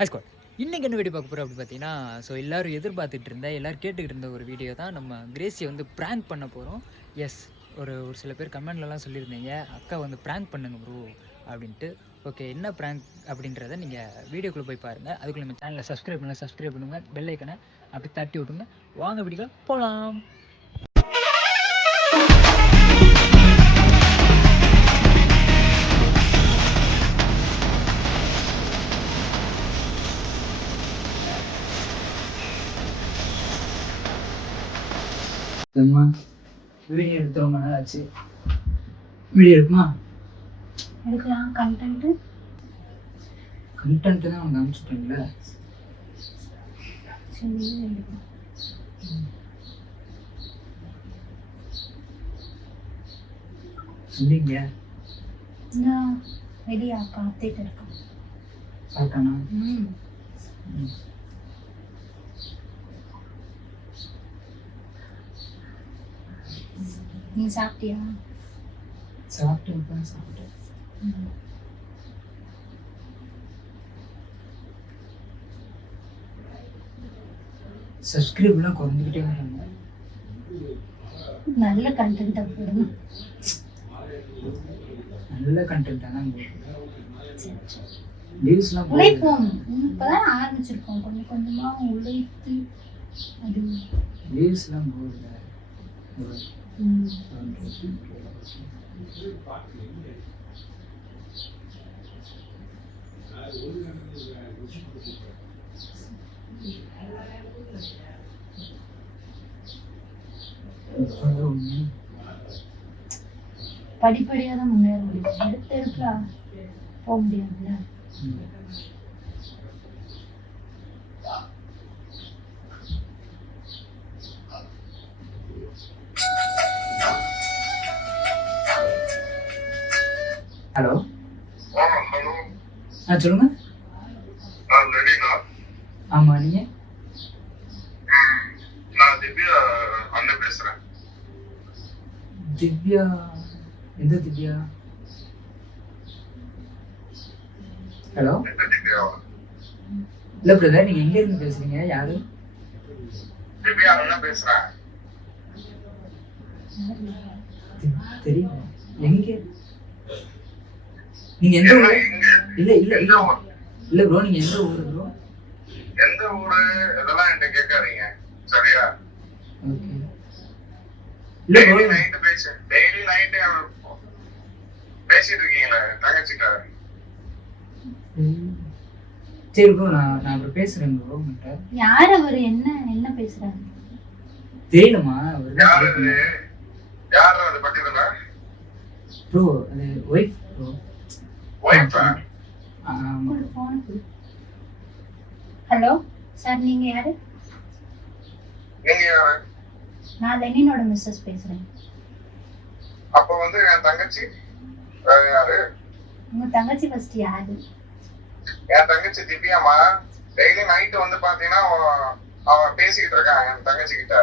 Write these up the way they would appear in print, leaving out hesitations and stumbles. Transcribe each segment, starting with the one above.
ஹைஸ்குவாட் இன்றைக்கி என்ன வீடியோ பார்க்க போகிறோம் அப்படி பார்த்தீங்கன்னா, எல்லோரும் எதிர்பார்த்துட்டு இருந்த எல்லோரும் கேட்டுக்கிட்டு இருந்த ஒரு வீடியோ தான். நம்ம கிரேஸியை வந்து ப்ராங்க் பண்ண போகிறோம். எஸ், ஒரு சில பேர் கமெண்ட்லலாம் சொல்லியிருந்தீங்க, அக்கா வந்து ப்ராங்க் பண்ணுங்க ப்ரோ அப்படின்ட்டு. ஓகே, என்ன ப்ராங்க் அப்படின்றத நீங்கள் வீடியோக்குள்ளே போய் பாருங்கள். அதுக்குள்ளே நம்ம சேனலை சப்ஸ்கிரைப் பண்ணுங்கள், பெல் ஐக்கனை அப்படி தட்டி விட்டுங்க. வாங்க வீடியோ போகலாம். வீடியோ எடுத்து ரொம்ப நாள் ஆச்சு. வீடியோ எடுக்குமா? எடுக்கலாம். கண்டென்ட் தான் அவங்க அனுப்பிச்சுட்டீங்களா? சொன்னீங்க வெளியா காத்திட்டு இருக்கேன். சாப்பிட்டானா? நீ சாப்பிட்டியா? சாப்பிட்டேன். சப்ஸ்கிரைப்லாம் குறைஞ்சிக்கிட்டே வராங்க. நல்ல கண்டென்ட்டா போடுங்க. நல்ல கண்டென்ட் தான் வியூஸ்லாம் உழைப்போம். இப்பதான் ஆரம்பிச்சிருக்கோம். கொஞ்சம் கொஞ்சமா உழைத்து அது வியூஸ்லாம் போகுது. படிப்படியாக தான் முன்னேற முடியும். எடுத்து போக முடியாதுல்ல. ஹலோ, சொல்லுங்க. ஆமா, நீங்க? நான் திவ்யா அண்ணன் பேசுறேன். திவ்யா? எந்த திவ்யா? ஹலோ, இல்ல பிரதர், நீங்க எங்க இருந்து பேசுறீங்க? யாரு? திவ்யா அண்ணன் பேசுறேன். தெரியும். எங்க நீங்க எந்த ஊரு? இல்ல இல்ல இல்ல இல்ல ப்ரோ, நீங்க எந்த ஊரு ப்ரோ? எந்த ஊரு இதெல்லாம் என்கிட்ட கேட்காதீங்க, சரியா? ஓகே. இல்ல ப்ரோ, டெய்லி நைட் பேசிட்டு இருக்கீங்களே தங்கச்சிட்ட. சரி ப்ரோ, நான் அப்புறம் பேசுறேன் ப்ரோ. உங்கள்கிட்ட யார் அவர்? என்ன பேசுறாரு தெரியலமா? யாரு அது பக்கத்துல? ப்ரோ, அது ஒய்ஃப் ப்ரோ. ஹலோ சார், நீங்க யாரு? நான் லெனினோட மிஸ்ஸஸ் பேசுறேன். அப்ப வந்து என் தங்கச்சி யாரு? உங்க தங்கச்சி ஃபர்ஸ்ட் யாரு? என் தங்கச்சி திவ்யாமா. டெய்லி நைட் வந்து பாத்தீங்கன்னா அவ பேசிக்கிட்டு இருக்கான் என் தங்கச்சி கிட்ட.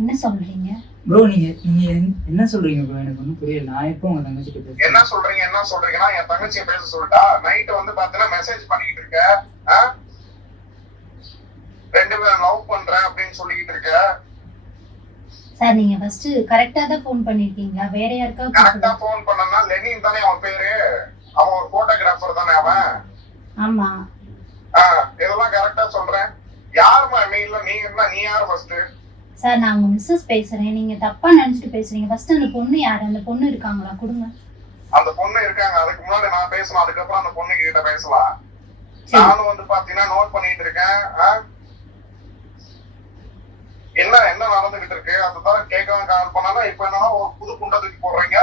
என்ன சொல்றீங்க ப்ரோ? நீங்க என்ன சொல்றீங்க ப்ரோ? எனக்கு ஒன்றும் புரியல. நான் எப்போ உங்க தங்கச்சி கிட்ட பேசுறேன்? என்ன சொல்றீங்கன்னா என் தங்கச்சியை பேச சொல்லிட்டா. நைட் வந்து பாத்தீங்கன்னா மெசேஜ் பண்ணிக்கிட்டு இருக்க, ரெண்டு பேரும் லவ் பண்றேன் அப்படின்னு சொல்லிக்கிட்டு இருக்க. சார், நீங்க ஃபர்ஸ்ட் கரெக்ட்டா தான் ஃபோன் பண்ணிருக்கீங்களா? வேற யாருக்காவது கரெக்ட்டா ஃபோன் பண்ணனா? லெனின் தானே அவன் பேரு. அவன் ஒரு போட்டோகிராஃபர் தானே அவன். ஆமா. இதெல்லாம் கரெக்ட்டா சொல்றேன். யாருமா நீ? இல்ல நீ யாரு ஃபர்ஸ்ட்? சார், நான் உங்க மிஸ்ஸஸ் பேசுறேன். நீங்க தப்பா நினைச்சிட்டு பேசுறீங்க. ஃபர்ஸ்ட் அந்த பொண்ணு யாரு? அந்த பொண்ணு இருக்காங்களா? கொடுங்க. அந்த பொண்ணு இருக்காங்க. அதுக்கு முன்னாடி நான் பேசணும், அதுக்கப்புறம் அந்த பொண்ணு கிட்ட பேசலாம். நானும் வந்து பாத்தீங்கன்னா நோட் பண்ணிட்டு இருக்கேன். என்ன நடந்துகிட்டு இருக்கு அதுதான் கேட்கவும் கால் பண்ணா. இப்ப என்னன்னா ஒரு புது குண்டத்துக்கு போடுறீங்க.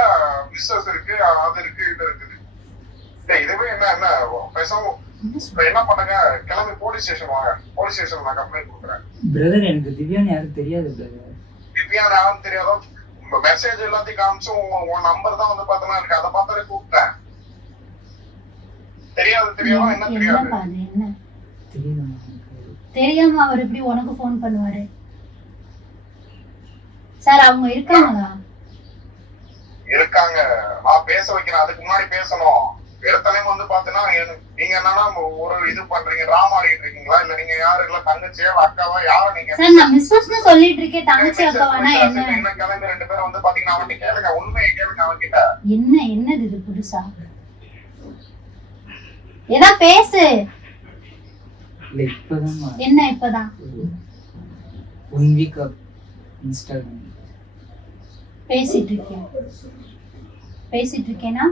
பிசினஸ் இருக்கு, அது இருக்கு, இது இருக்குது. இதுவே என்ன பேசவும் என்ன பண்ணுங்க, கிளம்பி போலீஸ் ஸ்டேஷன் வாங்க. போலீஸ் ஸ்டேஷன் நான் கம்ப்ளைண்ட் கொடுக்குறேன். பிரதர், எனக்கு திவ்யான்னு யாரும் தெரியாது பிரதர். திவ்யான்னு யாரும் தெரியாதோ? மெசேஜ் எல்லாத்தையும் காமிச்சு உன் நம்பர் தான் வந்து பாத்தீங்கன்னா இருக்கு. அதை பார்த்தாலே கூப்பிட்டேன். தெரியாது என்ன தெரியாது? தெரியாம அவர் எப்படி உனக்கு போன் பண்ணுவாரு? சார், அவங்க இருக்காங்களா? இருக்காங்க. நான் பேச வைக்கிறேன். அதுக்கு முன்னாடி பேசணும். எடுத்தனையும் வந்து பாத்தீங்கன்னா நீங்க என்னன்னா ஒரு இது பண்றீங்க, டிராமா ஆடிட்டு இருக்கீங்களா? இல்ல நீங்க யாரு இல்ல தங்கச்சியா அக்காவா யாரு நீங்க? சார் நான் மிஸ்ஸஸ்னு சொல்லிட்டு இருக்கேன், தங்கச்சி அக்காவானா என்ன? கிளம்பி 2 பேரும் வந்து பாத்தீங்கன்னா அவன்கிட்ட கேளுங்க, உண்மையை கேளுங்க அவன்கிட்ட. என்னது இது புதுசா? ஏதா பேசு. இல்ல இப்பதான் என்ன இப்பதான்? 1 வீக் இன்ஸ்டாகிராம் பேசிட்டு இருக்கேனா?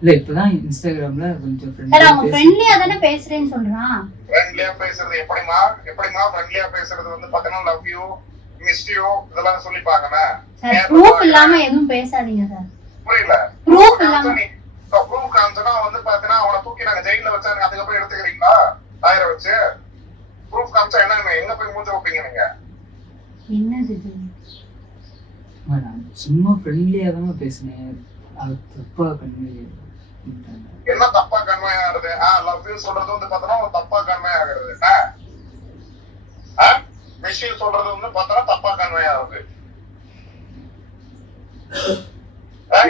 இல்ல இப்பதான் இன்ஸ்டாகிராம்ல கொஞ்சம் சார் அவங்க ஃப்ரெண்ட்லியா தானே பேசுறேன்னு சொல்றான். ஃப்ரெண்ட்லியா பேசுறது எப்படிமா ஃப்ரெண்ட்லியா பேசுறது வந்து பாத்தீங்கன்னா லவ் யூ, மிஸ் யூ இதெல்லாம் சொல்லிப்பாங்கண்ணே. சார் ப்ரூஃப் இல்லாம எதுவும் பேசாதீங்க சார். புரியல? ப்ரூஃப் இல்லாம ப்ரூஃப் காமிச்சனா வந்து பாத்தீங்கன்னா அவனை தூக்கி நாங்க ஜெயில வச்சாங்க, அதுக்கப்புறம் எடுத்துக்கிறீங்களா டயரை வச்சு? ப்ரூஃப் காமிச்சா என்ன எங்க போய் மூஞ்ச வைப்பீங்க நீங்க? என்னது இது? நான் சும்மா ஃப்ரெண்ட்லியா தான் பேசினேன், அது தப்பா கன்வே என்ன தப்பா கன்வே ஆகுது? லவ் யூ சொல்றது வந்து பாத்தீங்கன்னா ஒரு தப்பா கன்வே ஆகுறது. மிஸ் யூ சொல்றது வந்து பாத்தீங்கன்னா தப்பா கன்வே ஆகுது.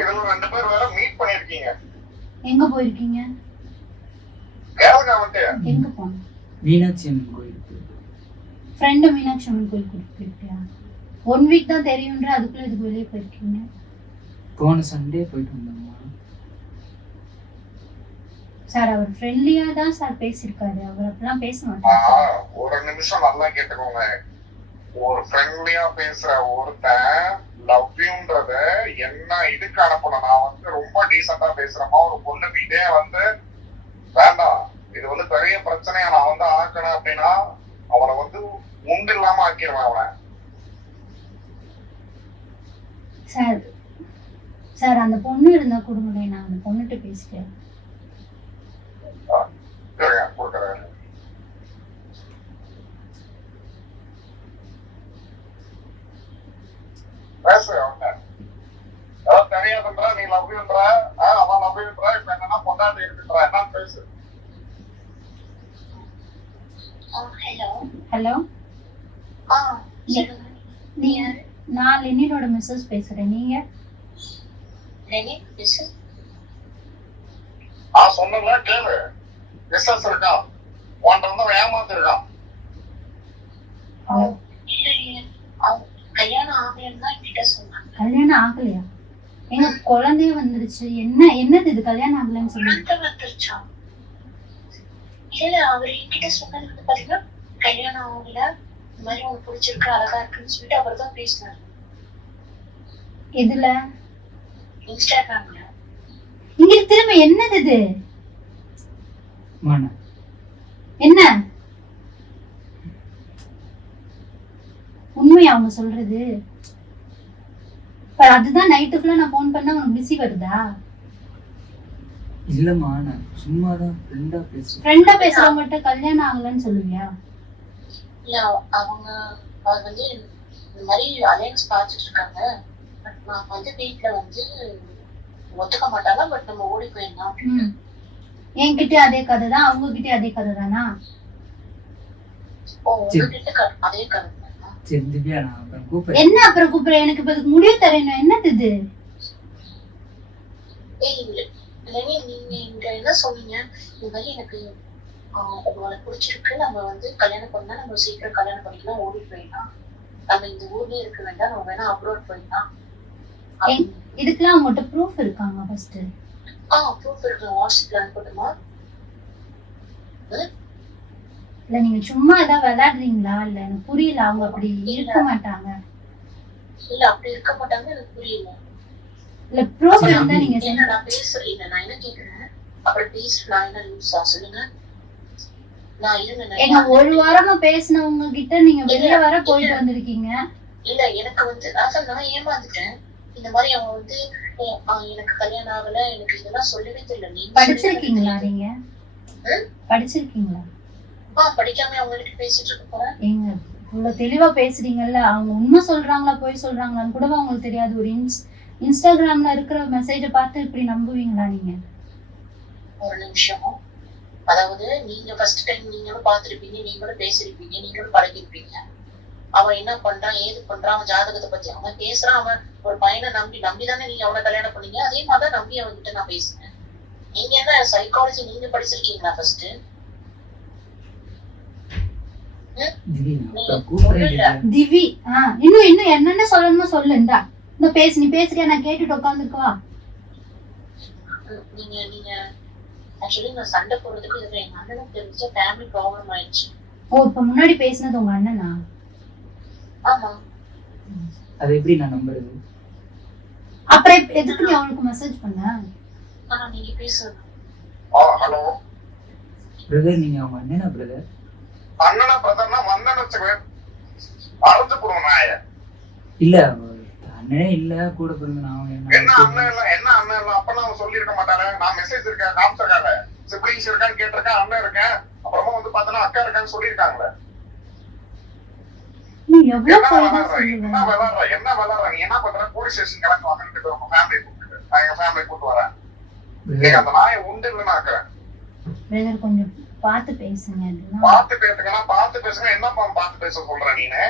இதுல 2 பேர் வேற மீட் பண்ணிருக்கீங்க. எங்க போயிருக்கீங்க? கேளுங்க அவன்கிட்ட. எங்க போனோம்? மீனாட்சி அம்மன் கோயிலுக்கு. ஃப்ரெண்டு மீனாட்சி அம்மன் கோயில் கூட்டிட்டு போயிருக்கியா? 1 வீக் தான் தெரியும்ன்ற அதுக்குள்ள இதுக்கு வெளியே போயிருக்கீங்க. போன சண்டே போயிட்டு வந்தோம்மா. சார் அவர் ஃப்ரெண்ட்லியா தான் சார் பேசியிருக்காரு, அவர் அப்படிலாம் பேச மாட்டாரு. ஒரு நிமிஷம் நல்லா கேட்டுக்கோங்க. ஒரு ஃப்ரெண்ட்லியா பேசுற ஒருத்தன் லவ் யூன்றத என்ன இதுக்கு அனுப்பணும்? நான் வந்து ரொம்ப டீசெண்டா பேசுறேமா, ஒரு பொண்ணு கிட்டே வந்து வேண்டாம் இது வந்து பெரிய பிரச்சனையா நான் வந்து ஆக்கணும் அப்படின்னா அவனை வந்து உண்டு இல்லாம ஆக்கிடுவேன் அவனை. சார் சார் அந்த பொண்ணு இருந்தா கொடுங்க, நான் அந்த பொண்ணுகிட்ட பேசிக்கிறேன். கொடுக்குறேன். பேசு அவன்கிட்ட. ஏதாவது தெரியாதுன்றா, நீ லவ் யூன்ற, அவன் லவ் யூன்ற, இப்ப என்னன்னா பொண்டாட்டி இருக்குன்ற, என்னன்னு பேசு. ஹலோ, நான் லெனினோட மிஸ்ஸஸ் பேசுறேன். நீங்க? சொன்னல கேளு. மிஸ்ஸஸ் இருக்கான், உன்கிட்ட வந்து அவன் ஏமாத்திருக்கான். கல்யாணம் ஆகலையா? எங்க குழந்தைய வந்துருச்சு. என்னது இது கல்யாணம் ஆகலன்னு சொல்லி? இல்ல அவர் என்கிட்ட சொன்னது வந்து பாத்தீங்கன்னா கல்யாணம் ஆகல, இந்த மாதிரி உனக்கு பிடிச்சிருக்கு அழகா இருக்குன்னு சொல்லிட்டு அவர் தான் பேசினாரு. எதுல? இன்ஸ்டாகிராம்ல. இங்க திரும்ப என்னது இது? என்ன உண்மையா அவங்க சொல்றது? அதுதான் நைட்டு ஃபுல்லா நான் போன் பண்ணா உனக்கு பிஸி வருதா? இல்லம்மா, நான் சும்மா தான் ஃப்ரெண்டா பேசுறவங்ககிட்ட கல்யாணம் ஆகலன்னு சொல்லுவியா? இல்ல அவங்க அவர் வந்து இந்த மாதிரி அலையன்ஸ் பார்த்துட்டு இருக்காங்க, பட் நான் வந்து வீட்டுல வந்து ஒத்துக்க மாட்டாங்க, பட் நம்ம ஓடி போயிடலாம். என்கிட்ட அதே கதை தான், அவங்க கிட்ட அதே கதை தானா? உங்ககிட்ட அதே கதை தானா? என்ன அப்புறம் கூப்பிடுற? எனக்கு இப்ப இதுக்கு முடிவு தரேன். என்னது இது? நீங்க இங்க என்ன சொன்னீங்க, இந்த மாதிரி எனக்கு உங்களை பிடிச்சிருக்கு, நம்ம வந்து கல்யாணம் பண்ணா நம்ம சீக்கிரம் கல்யாணம் பண்ணிக்கலாம், ஓடி போயிடலாம், நம்ம இந்த ஊர்லயே இருக்க வேண்டாம், நம்ம வேணா அப்ரோட் போயிடலாம். இதுக்கெல்லாம் அவங்ககிட்ட ப்ரூஃப் இருக்காங்க? ஃபர்ஸ்ட் ப்ரூஃப் இருக்கு, வாட்ஸ்அப்ல அனுப்பட்டுமா? இல்ல நீங்க சும்மா ஏதாவது விளையாடுறீங்களா? இல்ல எனக்கு புரியல. அவங்க அப்படி இருக்க மாட்டாங்க. இல்ல அப்படி இருக்க மாட்டாங்க, எனக்கு புரியல. இல்ல ப்ரூஃப் இருந்தா நீங்க என்ன நான் பேசுறேன், நான் என்ன கேக்குறேன், அப்புறம் பேசுறேன், நான் என்ன லூசா சொல்லுங்க? நான் இருங்க, எங்க ஒரு வாரமா பேசினவங்க கிட்ட நீங்க வெளிய வர போயிட்டு வந்திருக்கீங்க. இல்ல எனக்கு வந்து நான் ஏமாந்துட்டேன். இந்த மாதிரி அவன் வந்து எனக்கு கல்யாணம் ஆகல, எனக்கு இதெல்லாம் சொல்லவே தெரியல. நீங்க படிச்சிருக்கீங்களா? நீங்க படிச்சிருக்கீங்களா? படிக்காம அவங்களுக்கு பேசிட்டு இருக்க போறேன். ஏங்க இவ்வளவு தெளிவா பேசுறீங்கல்ல, அவங்க உண்மை சொல்றாங்களா பொய் சொல்றாங்களான்னு கூட அவங்களுக்கு தெரியாது. ஒரு இன்ஸ்டாகிராம்ல இருக்கிற மெசேஜ பார்த்து இப்படி நம்புவீங்களா நீங்க? ஒரு நிமிஷம், அதாவது நீங்க ஃபர்ஸ்ட் டைம் நீங்களும் பார்த்திருப்பீங்க, நீங்களும் பேசிருப்பீங்க, நீங்களும் பழகிருப்பீங்க. அவன் என்ன பண்றான், ஏது பண்றான், அவன் ஜாதகத்தை பத்தி அவன் பேசுறான். அவன் ஒரு பையனை நம்பிதானே நீங்க அவனை கல்யாணம் பண்ணீங்க. அதே மாதிரிதான் நம்பி அவன்கிட்ட நான் பேசுனேன். நீங்க என்ன சைக்காலஜி நீங்க படிச்சிருக்கீங்களா ஃபர்ஸ்ட்? திவி இன்னும் என்னென்ன சொல்லணுமோ சொல்லு. இந்த பேசு, நீ பேசுறியா? நான் கேட்டுட்டு உட்காந்துருக்கவா? நீங்க ஆக்சுவலி நான் சண்டை போடுறதுக்கு இதுல எங்க அண்ணனுக்கு தெரிஞ்ச ஃபேமிலி ப்ராப்ளம் ஆயிடுச்சு. ஓ, இப்ப முன்னாடி பேசினது உங்க அண்ணனா? ஆமா. அது எப்படி நான் நம்புறது? அப்புறம் எதுக்கு நீ அவனுக்கு மெசேஜ் பண்ண? நீங்க பேசுங்க. ஹலோ பிரதர், நீங்க அவங்க அண்ணனா பிரதர்? அண்ணனா பிரதர்னா வந்தேன்னு வச்சுக்கவே அறுத்து போடுவோம் நாய. இல்ல அண்ணனே இல்ல, கூட பிறந்த நான் என்ன அண்ணன் இல்ல, என்ன அண்ணன் இல்ல? அப்ப நான் சொல்லி இருக்க மாட்டானே. நான் மெசேஜ் இருக்கேன் காமிச்சிருக்காங்க, சிப்ளிங்ஸ் இருக்கான்னு கேட்டிருக்கேன், அண்ணன் இருக்கேன், அப்புறமா வந்து பார்த்தனா அக்கா இருக்கான்னு சொல்லியிருக்காங்களே. நீ எவ்வளவு என்ன விளாடுற நீ? என்ன பண்ற? போலீஸ் ஸ்டேஷன் கிளம்பி வாங்கிட்டு உங்க ஃபேமிலி கூப்பிட்டு நான் எங்க ஃபேமிலி கூப்பிட்டு வரேன். நீங்க அந்த நாயை உண்டு இல்லைன்னு ஆக்குறேன். பிரதர் கொஞ்சம் பார்த்து பேசுங்க. பார்த்து பேசுங்கன்னா பார்த்து பேசுங்க. என்னப்பா பார்த்து பேச சொல்ற நீனு?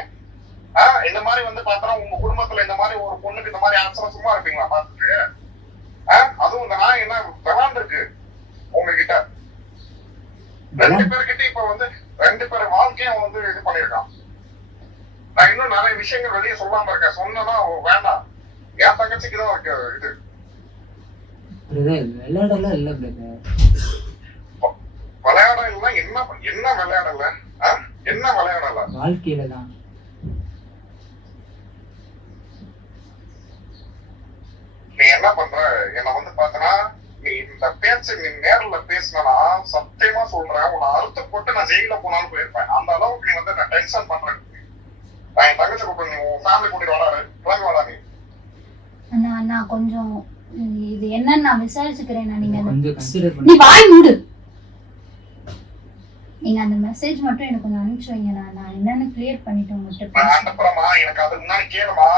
இந்த மாதிரி வந்து பார்த்தா உங்க குடும்பத்துல இந்த மாதிரி ஒரு பொண்ணுக்கு இந்த மாதிரி ஆன்சரா சும்மா இருப்பீங்களா பார்த்துட்டு? அதுவும் இந்த நாய் என்ன விளாண்டுருக்கு உங்ககிட்ட. 2 பேர்கிட்ட இப்ப வந்து 2 பேர் வாழ்க்கையும் வந்து இது பண்ணிருக்கான். நான் இன்னும் நிறைய விஷயங்கள் வெளியே சொல்லாம இருக்கேன். சொன்னா வேண்டாம், என் தங்கச்சிக்குதான் இது. விளையாடலாம் இல்ல பிரதர். விளையாட இல்ல என்ன விளையாடல? என்ன விளையாடல? வாழ்க்கையில தான். நீ என்ன பண்ற? என்ன வந்து பாத்தனா நீ இந்த பேச்சு நீ நேர்ல பேசினா சத்தியமா சொல்றேன், உன்னை அறுத்து போட்டு நான் ஜெயில போனாலும் போயிருப்பேன். அந்த அளவுக்கு நீ வந்து நான் டென்ஷன் பண்றேன். நான் என் தங்கச்சி கூப்பிட்டு நீ உன் ஃபேமிலி கூட்டிட்டு வராரு, கிளம்பி வாடா நீ. அண்ணா கொஞ்சம் இது என்னன்னு நான் விசாரிச்சுக்கிறேன். நீங்க கொஞ்சம் கன்சிடர் நீ பண்ணி வாய் மூடு. நீங்க அந்த மெசேஜ் மட்டும் எனக்கு கொஞ்சம் அனுப்பிச்சு வைங்க. நான் என்னன்னு கிளியர் பண்ணிட்டு உங்ககிட்ட நான் அனுப்புறமா. எனக்கு அதுக்கு முன்னாடி கேளுமா.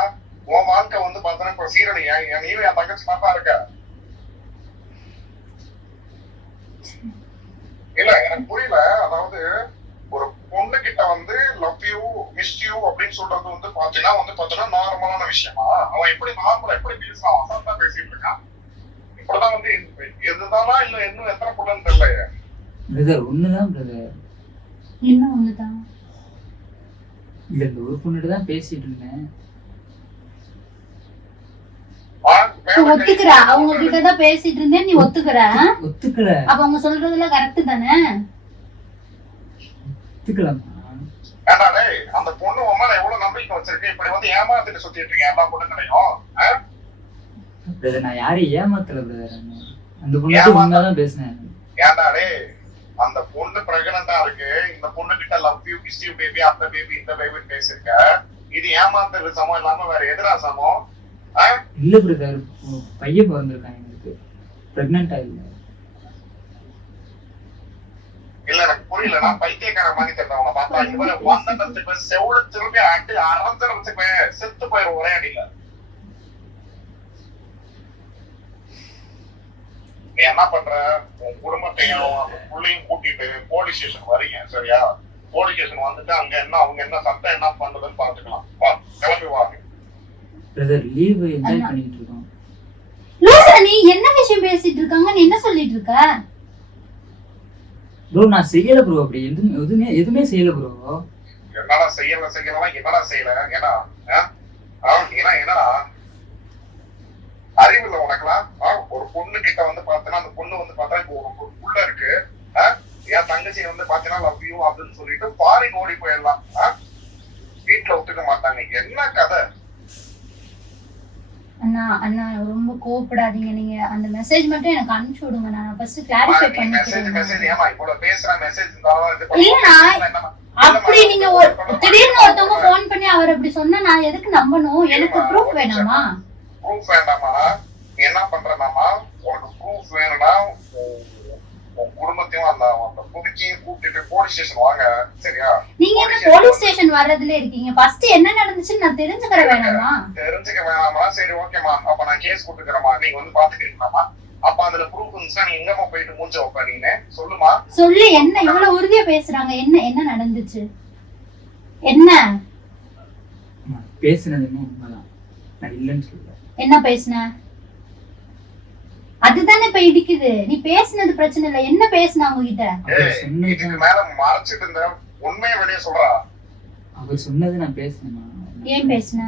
உன் வாழ்க்கை வந்து பார்த்தா இப்ப சீரழியா? நீயும் என் தங்கச்சி பாப்பா இருக்க இல்ல? எனக்கு புரியல. அதாவது ஒரு பொண்ணு கிட்ட வந்து லவ் யூ, மிஸ் யூ அப்படின்னு சொல்றது வந்து பாத்தீங்கன்னா நார்மலான விஷயமா? அவன் எப்படி நார்மலா எப்படி பேசுறான்? அவன் சத்தா பேசிட்டு இருக்கான். இப்படிதான் வந்து எதுதானா இல்ல இன்னும் எத்தனை பொண்ணுன்னு தெரியல பிரதர். ஒண்ணுதான் பிரதர். என்ன ஒண்ணுதான்? இல்ல இந்த ஒரு பொண்ணுட்டு தான் பேசிட்டு இருந்தேன். ஒத்துக்கிற? அவங்க கிட்டதான் பேசிட்டு இருந்தேன், நீ ஒத்துக்கிற? ஒத்துக்கல. அப்ப அவங்க சொல்றதுல கரெக்ட் தானே? ஒத்துக்கலாமா? அந்த பொண்ணு உன் மேல எவ்வளவு நம்பிக்கை வச்சிருக்கு. இப்படி வந்து ஏமாத்திட்டு சுத்திட்டு இருக்கீங்க எல்லா பொண்ணுங்களையும். பிரதர் நான் யாரையும் ஏமாத்தல பிரதர். அந்த பொண்ணு உண்மைதான் பேசினேன். ஏன்டாடே அந்த பொண்ணு பிரெக்னண்டா இருக்கு, இந்த பொண்ணு கிட்ட love you, kiss you baby, அந்த பேபி, இந்த பேபி பேசிருக்க. இது ஏமாத்துறது சமம் இல்லாம வேற எதிரா சமம்? இல்ல பிரதர், பையன் பிறந்திருக்காங்க எனக்கு. பிரெக்னண்டா இல்ல. இல்ல எனக்கு புரியல. நான் பைத்தியக்கார மாதிரி தெரியும் அவனை பார்த்தா. இவரை வந்ததுக்கு செவ்வளவு திரும்பி ஆட்டு அறந்துறதுக்கு செத்து போயிரு ஒரே அடியில. நீ என்ன பண்ற? உன் குடும்பத்தையும் அந்த புள்ளையும் கூட்டிட்டு போலீஸ் ஸ்டேஷன் வரீங்க, சரியா? போலீஸ் ஸ்டேஷன் வந்துட்டு அங்க என்ன அவங்க என்ன சட்டம் என்ன பண்றதுன்னு பாத்துக்கலாம். வா, கிளம்பி வாங்க. பிரதர் லீவ் என்ஜாய் பண்ணிட்டு இருக்கோம். லூசா, நீ என்ன விஷயம் பேசிட்டு இருக்காங்க? நீ என்ன சொல்லிட்டு இருக்க? ப்ரோ நான் செய்யல ப்ரோ. அப்படி எதுவுமே செய்யல ப்ரோ. என்னடா செய்யலாம் என்னடா செய்யல? ஏன்னா என்னடா அறிவு இல்ல உனக்குலாம்? ஒரு பொண்ணு கிட்ட வந்து பாத்தீங்கன்னா அந்த பொண்ணு வந்து பார்த்தா இப்போ ஒரு புள்ள இருக்கு, என் தங்கச்சி வந்து பாத்தீங்கன்னா லவ் யூ அப்படின்னு சொல்லிட்டு ஃபாரின் ஓடி போயிடலாம். வீட்டுல ஒத்துக்க மாட்டாங்க. என்ன கதை? அண்ணா ரொம்ப கோவப்படாதீங்க. நீங்க அந்த மெசேஜ் மட்டும் எனக்கு அனுப்பிச்சு விடுங்க. நான் ஃபர்ஸ்ட் கிளாரிஃபை பண்ணிக்கிறேன். அப்படி நீங்க திடீர்னு ஒருத்தவங்க போன் பண்ணி அவர் அப்படி சொன்னா நான் எதுக்கு நம்பணும்? எனக்கு ப்ரூஃப் வேணாமா? ப்ரூஃப் வேண்டாமா? நீ என்ன பண்றனாமா, உனக்கு ப்ரூஃப் வேணும்னா உன் குடும்பத்தையும் அந்த புதுக்கியும் கூப்பிட்டு போலீஸ் ஸ்டேஷன் வாங்க, சரியா? நீங்க என்ன போலீஸ் ஸ்டேஷன் வர்றதுல இருக்கீங்க? ஃபர்ஸ்ட் என்ன நடந்துச்சுன்னு நான் தெரிஞ்சுக்கிற வேணாமா? தெரிஞ்சுக்க வேணாமா? சரி ஓகேமா, அப்ப நான் கேஸ் கொடுத்துக்கிறேமா, நீங்க வந்து பாத்துக்கிறீங்களாமா? அப்ப அதுல ப்ரூஃப் இருந்துச்சுன்னா நீ எங்கம்மா போயிட்டு மூஞ்ச வைப்ப? நீங்க சொல்லுமா. சொல்லு, என்ன இவ்வளவு உறுதியா பேசுறாங்க? என்ன நடந்துச்சு? என்ன பேசுனது உண்மைதான், நான் இல்லைன்னு சொல்ல. என்ன பேசுன? அதுதானே இப்ப இடிக்குது. நீ பேசுனது பிரச்சனை இல்ல, என்ன பேசுனா அவங்க கிட்ட? இதுக்கு மேல மறைச்சிட்டு இருந்த உண்மையை வெளியே சொல்றா. அவர் சொன்னது நான் பேசுனேமா. ஏன் பேசுன?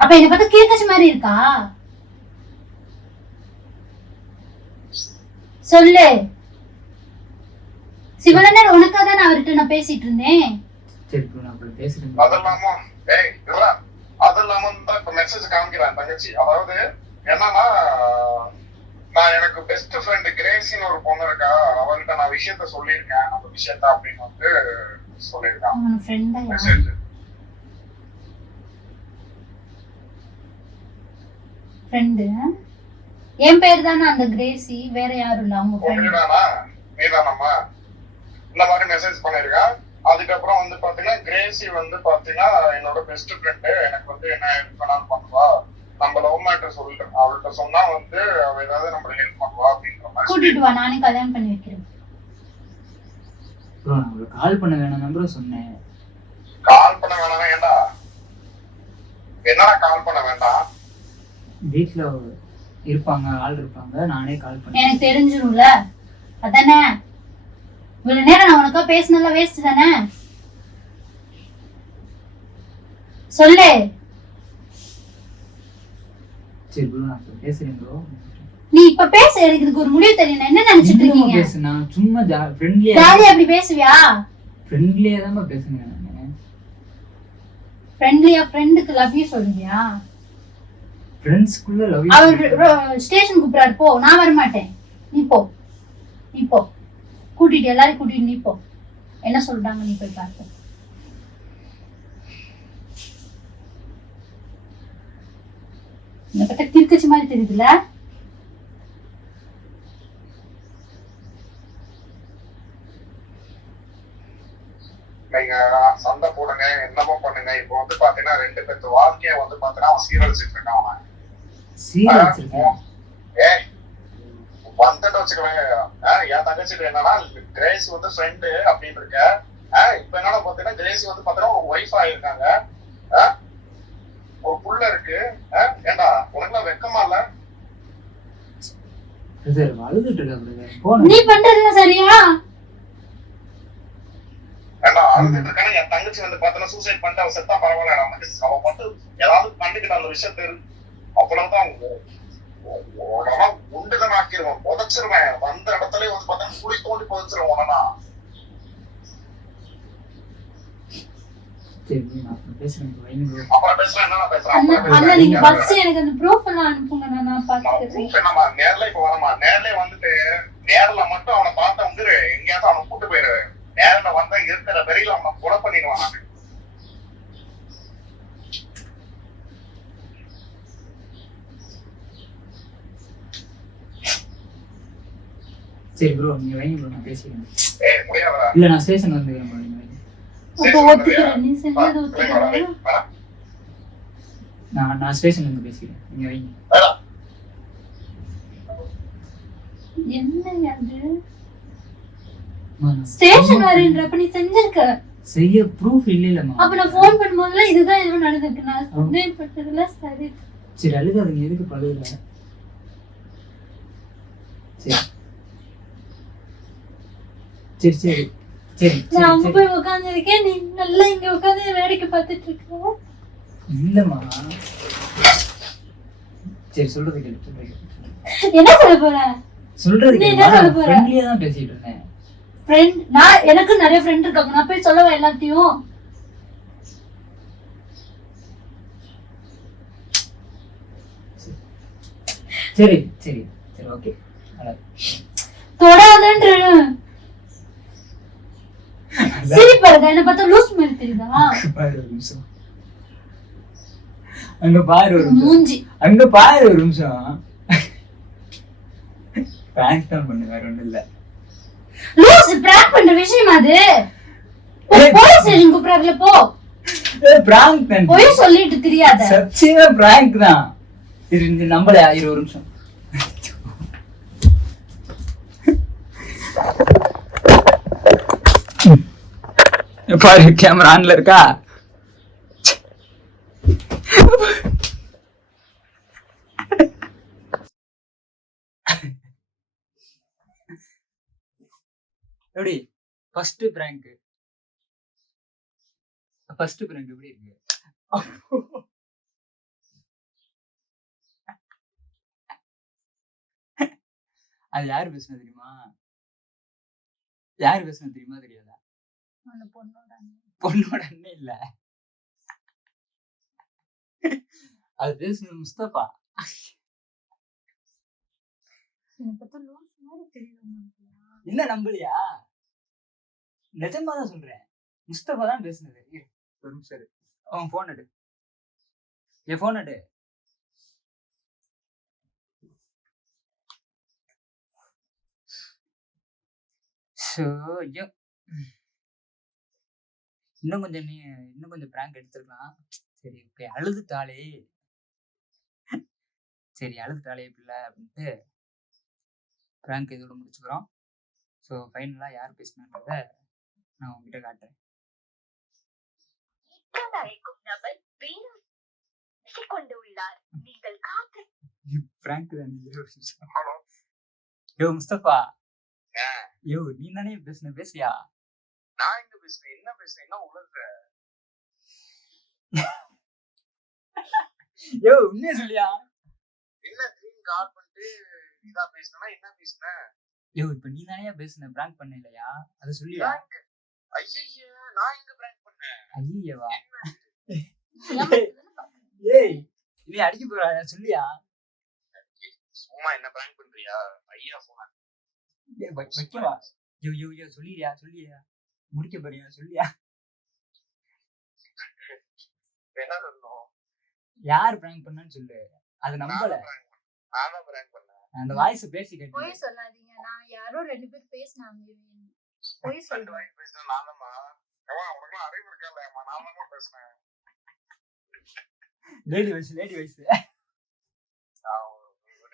அப்ப என்ன பார்த்தா கீழ்கட்சி மாதிரி இருக்கா? சொல்லு. சிவனே உனக்காக தான் அவர்கிட்ட நான் பேசிட்டு இருந்தேன். சரி ப்ரோ, நான் அப்புறம் பேசுறேன். அதெல்லாமா அதெல்லாம தான் இப்ப மெசேஜ் காமிக்கிறான் தங்கச்சி. அதாவது என்னன்னா, நான் எனக்கு பெஸ்ட் ஃப்ரெண்ட் கிரேசின்னு ஒரு பொண்ணு இருக்கா, அவர்கிட்ட நான் விஷயத்த சொல்லியிருக்கேன், அந்த விஷயத்த அப்படின்னு வந்து சொல்லியிருக்கான் மெசேஜ். ஃப்ரெண்டு என் பேர் தானே அந்த கிரேசி, வேற யாரும் இல்ல. அவங்க ஃப்ரெண்ட் நீதானம்மா இந்த மாதிரி மெசேஜ் பண்ணிருக்கா. அதுக்கப்புறம் வந்து பாத்தீங்கன்னா கிரேசி வந்து பாத்தீங்கன்னா என்னோட பெஸ்ட் ஃப்ரெண்டு, எனக்கு வந்து என்ன ஹெல்ப் பண்ணாலும் பண்ணுவா, நம்ம லவ் மேட்டர் சொல்லிட்டு அவள்கிட்ட சொன்னா வந்து அவ ஏதாவது நம்மளுக்கு ஹெல்ப் பண்ணுவா அப்படின்ற மாதிரி. கூட்டிட்டு வா, நானே கல்யாணம் பண்ணி வைக்கிறேன். ப்ரோ நான் உங்களுக்கு கால் பண்ண வேணாம் நம்பர் சொன்னேன். கால் பண்ண வேணாம்? ஏண்டா என்னடா கால் பண்ண வேண்டாம்? வீட்டுல இருப்பாங்க, ஆள் இருப்பாங்க, நானே கால் பண்ணேன். எனக்கு தெரிஞ்சிரும்ல, அதானே? இவ்வளவு நேரம் நான் உனக்கா பேசினல வேஸ்ட் தானே? சொல்லு. சரி ப்ரோ, நான் இப்ப பேசுறேன் ப்ரோ. நீ இப்ப பேச, எனக்கு இதுக்கு ஒரு முடிவு தெரியல. என்ன நினைச்சிட்டு இருக்கீங்க? பேசுனா சும்மா ஃப்ரெண்ட்லியா ஜாலியா அப்படி பேசுவியா? ஃப்ரெண்ட்லியா தான் பேசுங்க. நான் ஃப்ரெண்ட்லியா ஃப்ரெண்டுக்கு லவ் யூ சொல்லுவியா? ஃப்ரெண்ட்ஸ்க்குள்ள லவ் யூ. அவர் ஸ்டேஷன் கூப்பிடாரு, போ. நான் வர மாட்டேன், நீ போ. நீ போ, கூட்டிட்டு எல்லாரும் கூட்டிட்டு நீ போ. என்ன சொல்றாங்க நீ போய் பார்த்து. இந்த பத்த கிறுக்கச்சி மாதிரி தெரியுதுல? நீங்க சண்டை போடுங்க, என்னமோ பண்ணுங்க. இப்போ வந்து பாத்தீங்கன்னா 2 பேர்த்து வாழ்க்கைய வந்து பாத்தீங்கன்னா அவன் சீரழிச்சிட்டு இருக்கான். அவன் வந்துட்டு வச்சுக்கவேன். என் தங்கச்சிட்டு என்னன்னா கிரேஸ் வந்து ஃப்ரெண்டு அப்படின்னு இருக்க. இப்ப என்னன்னா பாத்தீங்கன்னா கிரேஸ் வந்து பாத்தீங்கன்னா ஒரு ஒய்ஃப் ஆயிருக்காங்க, ஒரு புள்ள இருக்கு. ஏண்டா உனக்குலாம் வெக்கமா இல்ல? நீ பண்றது சரியா? ஏண்டா அழுதுட்டு இருக்கானே. என் தங்கச்சி வந்து பாத்தீங்கன்னா சூசைட் பண்ணிட்டு அவன் செத்தா பரவாயில்ல, அவன் மட்டும் ஏதாவது பண்ணிக்கிட்ட அந்த விஷயத்த அவ்வளவுதான். உண்டுதான் ஆக்கிடுவேன், புதைச்சிருவேன். வந்த இடத்துல வந்து பார்த்தா குழி தோண்டி புதைச்சிருவேன் உடனே. அப்புறம் பேசுறேன், என்ன பேசுறேன்? நீங்க ஃபர்ஸ்ட் எனக்கு அந்த ப்ரூஃப் எல்லாம் அனுப்புங்க, நான் பாத்துக்கிறேன். நம்ம நேர்ல இப்ப வரமா, நேர்ல வந்துட்டு நேர்ல மட்டும் அவனை பார்த்த வந்து எங்கேயாவது அவனை கூட்டு போயிரு. நேர்ல வந்தா இருக்கிற வரையில அவனை கொலை பண்ணிடுவான். சரி ப்ரோ, நீங்க வைங்க ப்ரோ, நான் பேசிக்கிறேன். முடியாதா? இல்ல நான் ஸ்டேஷன் வந்துக்கிறேன் ப்ரோ. நீங்க வைங்க. அப்ப ஒத்துக்கிறேன், நீ செஞ்சது ஒத்துக்கிறேன். நான் ஸ்டேஷன் வந்து பேசிக்கிறேன், நீங்க வைங்க. என்ன அது ஸ்டேஷன் வரேன்றப்ப நீ செஞ்சிருக்க? செய்ய ப்ரூஃப் இல்லைலமா. அப்ப நான் ஃபோன் பண்ணும்போதுல இதுதான் எதுவும் நடந்திருக்கு. நான் சந்தேகப்பட்டதுல சரி. சரி அழுகாதீங்க, எதுக்கு பழுகுற? சரி சரி சரி சரி. நான் அங்க போய் உட்கார்ந்திருக்கேன், நீ நல்லா இங்க உட்கார்ந்து வேடிக்கை பார்த்துட்டு இருக்க. இல்லம்மா, சரி சொல்றது கேளு. என்ன சொல்ல போற? சொல்றது நீ என்ன சொல்ல போற? ஃப்ரெண்ட்லியா தான் பேசிட்டு இருந்தேன். ஃப்ரெண்ட், நான் எனக்கு நிறைய ஃப்ரெண்ட் இருக்காங்க, நான் போய் சொல்லவா எல்லாத்தையும்? சரி சரி சரி ஓகே. தொடாதன்ற சிரிப்பாருங்க, என்ன பார்த்தா லூஸ் மாதிரி தெரியுதா? பாரு ஒரு நிமிஷம், அங்க பாரு ஒரு மூஞ்சி, அங்க பாரு ஒரு நிமிஷம். பிராங்க் தான் பண்ணு, வேற ஒண்ணும் இல்ல. லூஸ் பிராங்க் பண்ற விஷயம் அது. போலீஸ் ஸ்டேஷன் கூப்பிடுறாருல, போ. பிராங்க் தான், போய் சொல்லிட்டு தெரியாத. சத்தியமா பிராங்க் தான். இது நம்பல. ஒரு நிமிஷம் பாரு, கேமரா ஆன்ல இருக்கா? எப்படி ஃபர்ஸ்ட் பிராங்க் எப்படி இருக்கு? அது யாரு பேசுனது தெரியுமா? தெரியாதா? அந்த பொண்ணோட அண்ணன். பொண்ணோட அண்ணன் இல்ல, அது பேசுனது முஸ்தபா. என்னை பார்த்தா லூஸ் மாதிரி தெரியுது உங்களுக்கு. என்ன நம்பலையா? நிஜமா தான் சொல்றேன், முஸ்தபா தான் பேசுனது. இரு, ஒரு நிமிஷம் இரு. அவன் போன் எடு, என் போன் எடு. ஸோ ஐயோ, இன்னும் கொஞ்சம் பிராங்க் எடுத்துருக்கலாம். சரி ஓகே, அழுதுட்டாளே பிள்ளை அப்படின்ட்டு பிராங்க் இதோட முடிச்சுக்கிறோம். ஸோ ஃபைனலாக யார் பேசினான்றத நான் உங்ககிட்ட காட்டுறேன். பிராங்க் தான். யோ முஸ்தபா, யோ நீ தானே பேசியா? நான் எங்க பேசுறேன்? என்ன பேசுறேன்? என்ன உலக யோ உண்மையா சொல்லியா? என்ன ட்ரீம் கால் பண்ணிட்டு இதா பேசுனா என்ன பேசுனேன்? யோ இப்ப நீ தானே பேசுன, பிராங்க் பண்ண இல்லையா? அது சொல்லியா? ஐயோ நான் எங்க பிராங்க் பண்ணேன்? ஐயவா, ஏய் நீ அடிக்க போறா, சொல்லியா? சும்மா என்ன பிராங்க் பண்றியா? ஐயா போனா வைக்கவா? யோ யோ யோ சொல்லியா? முடிக்க போறியா? சொல்லியா? என்ன சொன்னோம்? யார் பிராங்க் பண்ணான்னு சொல்லு. அது நம்பல, நானும் பிராங்க் பண்ணேன். அந்த வாய்ஸ் பேசி கேட்டு. பொய் சொல்லாதீங்க, நான் யாரோ 2 பேர் பேசினாங்க. பொய் ரெண்டு சொல்றேன். வாய்க்கு பேசுனேன் நான்தாம்மா. உனக்குலாம் அறிவு இருக்கா இல்லையாம்மா? நான் தான்மா பேசுனேன். Lady voice.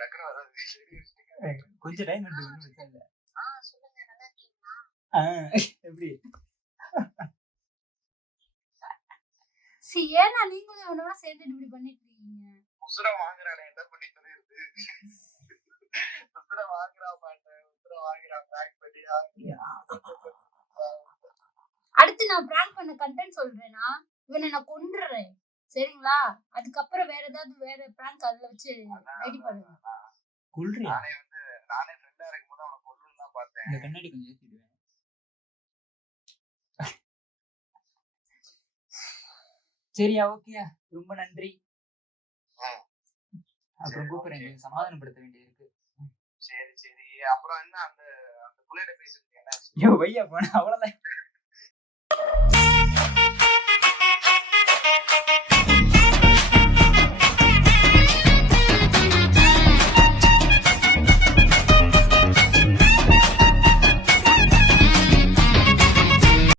டக்குனு வராது. கொஞ்சம் டைம் எடுத்து, ஒன்றும் பிரச்சனை இல்லை. சொல்லுங்க, நல்லா இருக்கீங்களா? எப்படி ஏன்னா நீங்களும் அவனோட சேர்ந்துட்டு இப்படி பண்ணிட்டு இருக்கீங்க? உசுர வாங்குறானே, என்ன பண்ணி தெரியுது? உசுர வாங்குறா மாட்டேன், உசுர வாங்குறா பிராங்க் பண்ணியா? அடுத்து நான் பிராங்க் பண்ண கண்டென்ட் சொல்றேன்னா இவனை நான் கொன்றுறேன், சரிங்களா? அதுக்கப்புறம் வேற பிராங்க் அதுல வச்சு ரெடி பண்ணுங்க. கொல்றியா? நானே ஃப்ரெண்டா இருக்கும்போது அவனை கொல்லுன்னு தான் பார்த்தேன். இந்த கண்ணாடி கொஞ்சம் ஏத்திடுவேன். சரியா? ஓகேயா, ரொம்ப நன்றி. அப்புறம் கூப்பிடுறேன், கொஞ்சம் சமாதானப்படுத்த வேண்டியிருக்கு. சரி அப்புறம் என்ன அந்த புள்ளையிட பேசுறீங்க? யோ வையா போன அவ்வளவுதான்.